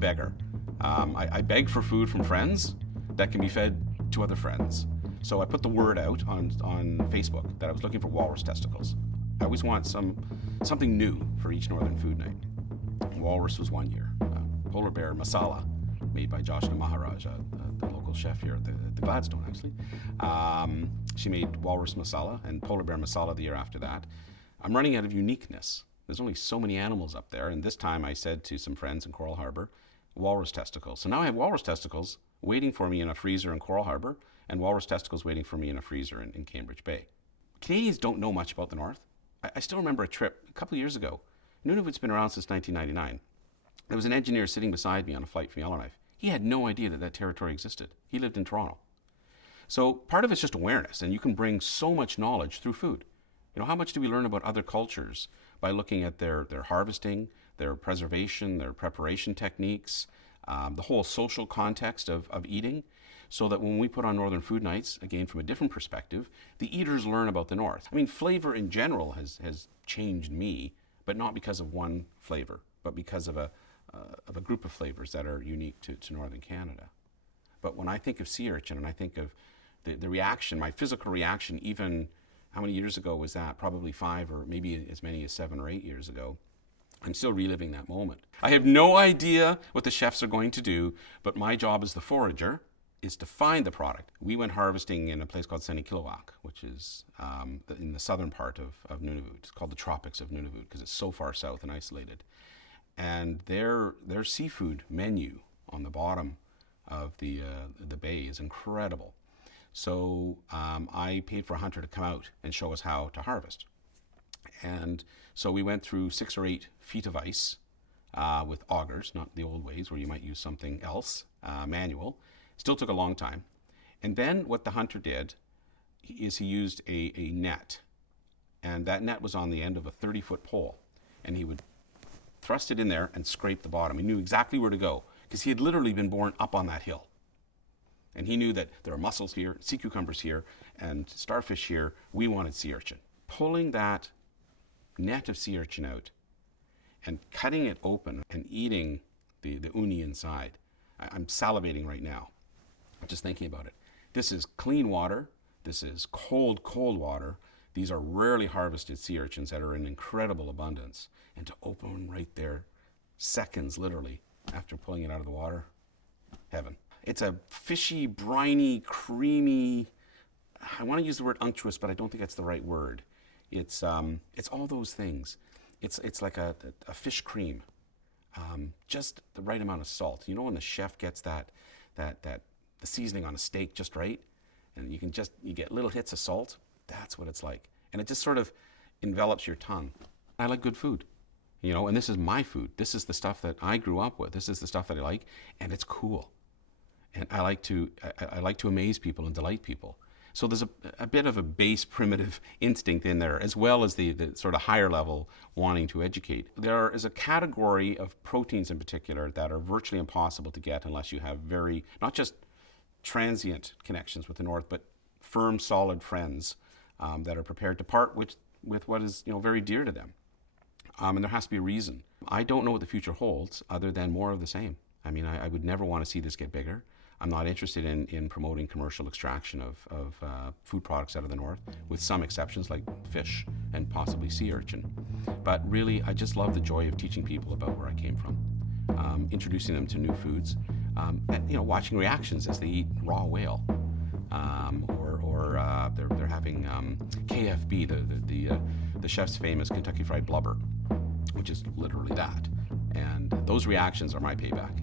beggar. I beg for food from friends that can be fed to other friends. So I put the word out on Facebook that I was looking for walrus testicles. I always want something new for each Northern Food Night. Walrus was one year. Polar bear masala, made by Joshna Maharaj, the local chef here at the Gladstone, actually. She made walrus masala and polar bear masala the year after that. I'm running out of uniqueness. There's only so many animals up there, and this time I said to some friends in Coral Harbor, walrus testicles. So now I have walrus testicles waiting for me in a freezer in Coral Harbor, and walrus testicles waiting for me in a freezer in Cambridge Bay. Canadians don't know much about the North. I still remember a trip a couple of years ago. Nunavut's been around since 1999. There was an engineer sitting beside me on a flight from Yellowknife. He had no idea that territory existed. He lived in Toronto. So part of it's just awareness, and you can bring so much knowledge through food. You know, how much do we learn about other cultures by looking at their harvesting, their preservation, their preparation techniques, the whole social context of eating, so that when we put on Northern Food Nights, again from a different perspective, the eaters learn about the North. I mean, flavor in general has changed me, but not because of one flavor, but because of a group of flavors that are unique to Northern Canada. But when I think of sea urchin and I think of the reaction, my physical reaction, even how many years ago was that? Probably 5 or maybe as many as 7 or 8 years ago. I'm still reliving that moment. I have no idea what the chefs are going to do, but my job as the forager is to find the product. We went harvesting in a place called Senikilowak, which is in the southern part of Nunavut. It's called the tropics of Nunavut because it's so far south and isolated. And their seafood menu on the bottom of the bay is incredible. So I paid for a hunter to come out and show us how to harvest. And so we went through 6 or 8 feet of ice with augers, not the old ways where you might use something else, manual. Still took a long time. And then what the hunter did is he used a net. And that net was on the end of a 30-foot pole. And he would thrust it in there and scrape the bottom. He knew exactly where to go because he had literally been born up on that hill. And he knew that there are mussels here, sea cucumbers here, and starfish here. We wanted sea urchin. Pulling that net of sea urchin out and cutting it open and eating the uni inside. I'm salivating right now, just thinking about it. This is clean water. This is cold, cold water. These are rarely harvested sea urchins that are in incredible abundance. And to open right there, seconds literally, after pulling it out of the water, heaven. It's a fishy, briny, creamy, I want to use the word unctuous, but I don't think that's the right word. It's all those things. It's like a fish cream, just the right amount of salt. You know when the chef gets the seasoning on a steak just right, and you get little hits of salt. That's what it's like, and it just sort of envelops your tongue. I like good food, you know, and this is my food. This is the stuff that I grew up with. This is the stuff that I like, and it's cool. And I like to amaze people and delight people. So there's a bit of a base primitive instinct in there, as well as the sort of higher level wanting to educate. There is a category of proteins in particular that are virtually impossible to get unless you have very, not just transient connections with the North, but firm, solid friends that are prepared to part with what is, you know, very dear to them. And there has to be a reason. I don't know what the future holds other than more of the same. I mean, I would never want to see this get bigger. I'm not interested in promoting commercial extraction of food products out of the North, with some exceptions like fish and possibly sea urchin. But really, I just love the joy of teaching people about where I came from, introducing them to new foods, and, you know, watching reactions as they eat raw whale, or they're having KFB, the chef's famous Kentucky Fried Blubber, which is literally that. And those reactions are my payback.